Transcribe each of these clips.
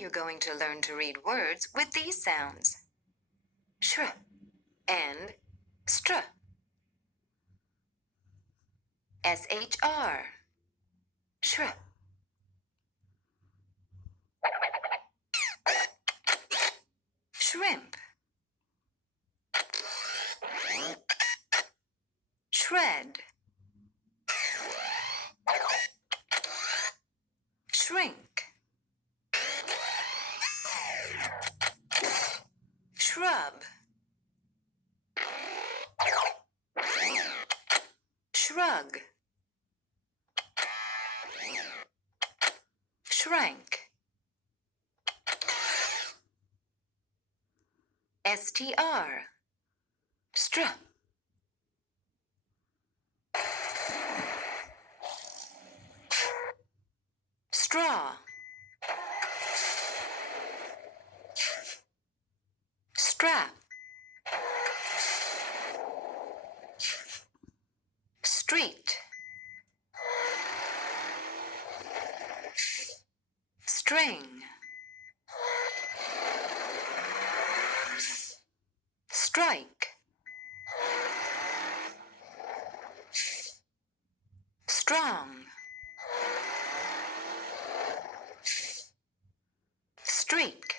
you're going to learn to read words with these sounds. Sh and str. SHR. Shrimp. Shrimp. Shred. Shrink. Shrub. Shrug. Shrank. STR. Str. Straw. Strap. Street. String. Strike. Strong. Streak.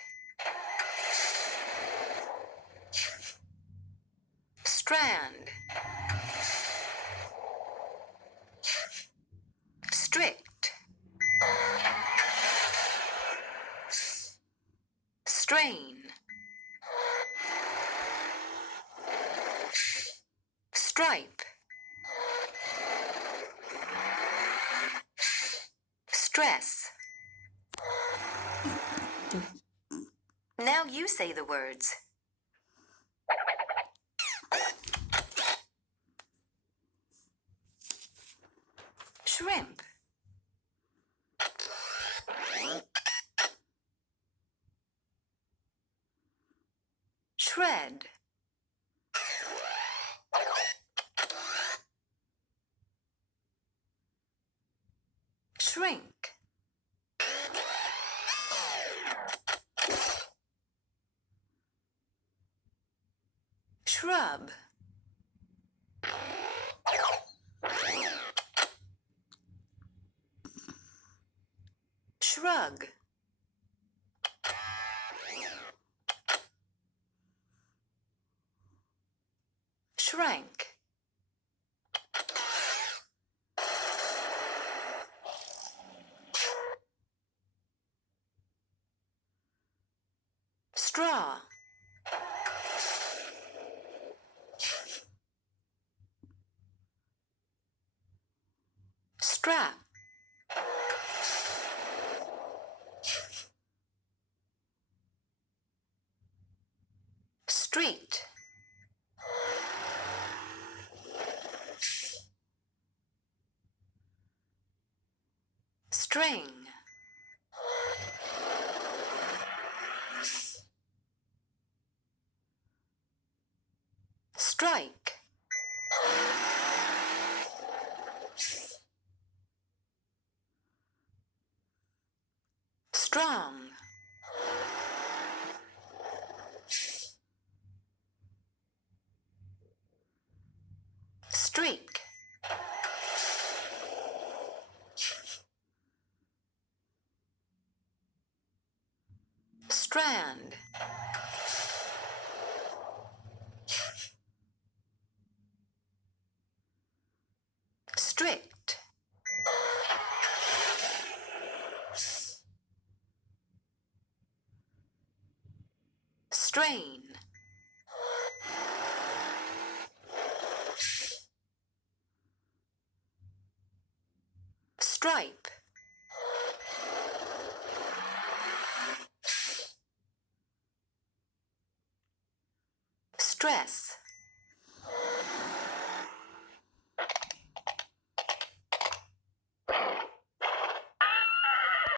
Strand. Strict. Strain. Stripe. Stress. Now you say the words. Shrimp. Shred. Shrink. Shrub. Shrug. Shrank. Straw. Strap. Street. String. Strike. Strong. Streak. Strand. Strict. Strain. Stripe. Stress.